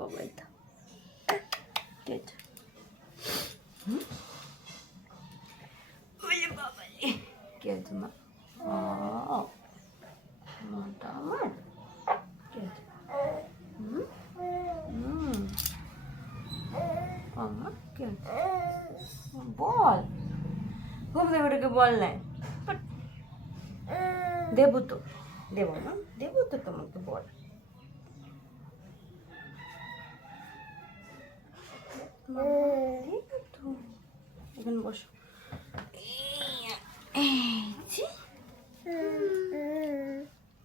বাবা এটা কে এটা? হুম? ওলে বাবা রে। কে আছে মা ও মাটা আমার কে আছে? হুম? হুম। আমার কে আছে? বল ঘুম দেবে ওটাকে বল নাই বাট দেবো তো দেবো না দেবো তো তোমাকে বল দেবো তো এখানে বসো।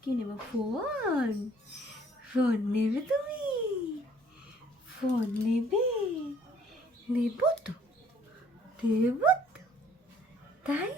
কি নেব? ফোন। ফোন নেবে তুমি? ফোন নেবে? নেব তো। দেবো তো। তাই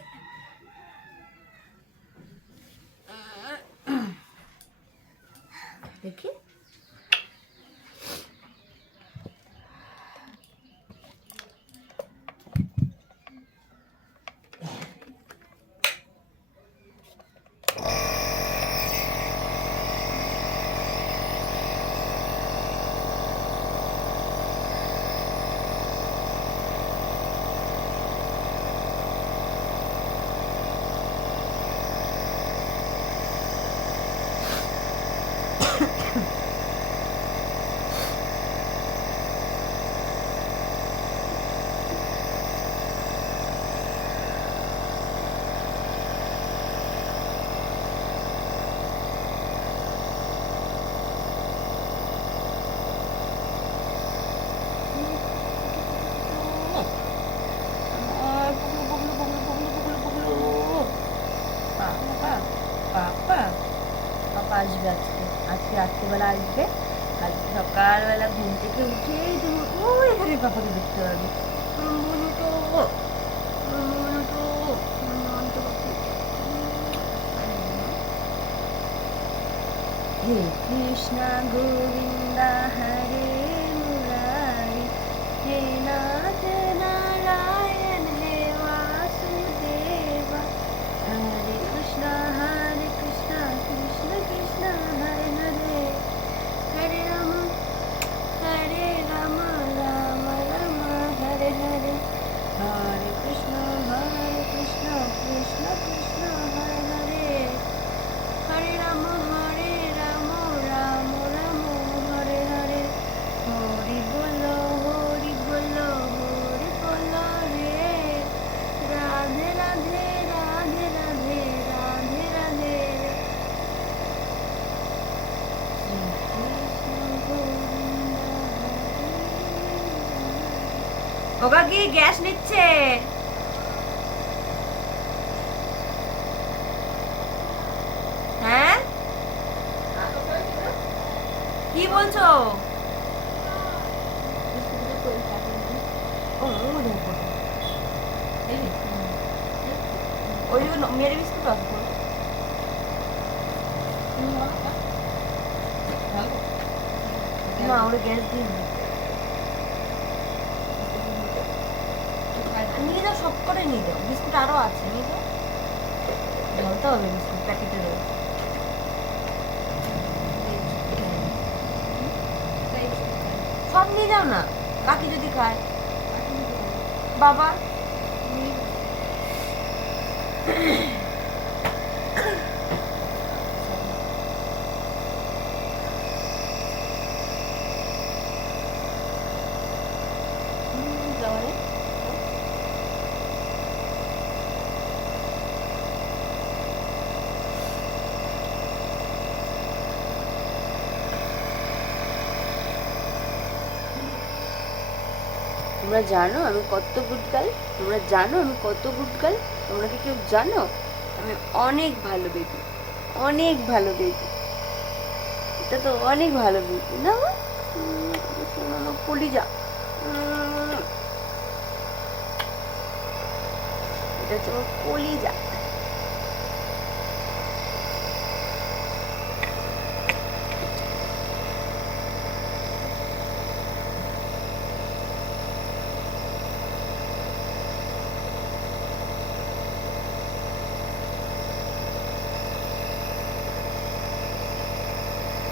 আজকে রাত্রিবেলা আসবে। আর সকালবেলা ঘুম থেকে উঠেই তুমি ওই এখানে পাপাকে দেখতে পাবে হে কৃষ্ণ গোবিন্দ, হরে মুরারি হে নাথ নারায়ণ হে বাসুদেবা হরে কৃষ্ণ হরে কৃষ্ণ কৃষ্ণ কৃষ্ণ হরে হরে হরে রাম হরে রাম রাম রাম হরে হরে হরে কৃষ্ণ হরে কৃষ্ণ কৃষ্ণ কৃষ্ণ হরে হরে হরে রাম হরে রাম রাম রাম হরে হরে হরি বল হরি বল হরি বল রে রাধে রাধে রাধে রাধে রাধে রাধে কি গ্যাস নিচ্ছে। হ্যাঁ? কি বলছো? ওই মেরে বিস্কুট আসব না ওরা গ্যাস দিয়ে করে নিয়ে যাও। বিস্কুট আরও আছে, নিয়ে যাও। বলতে হবে বিস্কুট প্যাকেটে রয়েছে। সব নিয়ে যাও না। কাকি যদি খায়। বাবা? তোমরা জানো আমি কত গুড গার্ল তোমরা জানো আমি কত গুড গার্ল তোমরা কি কেউ জানো? আমি অনেক ভালো বেবি, অনেক ভালো বেবি। এটা তো অনেক ভালো বেবি, না কলিজা। এটা তো কলিজা।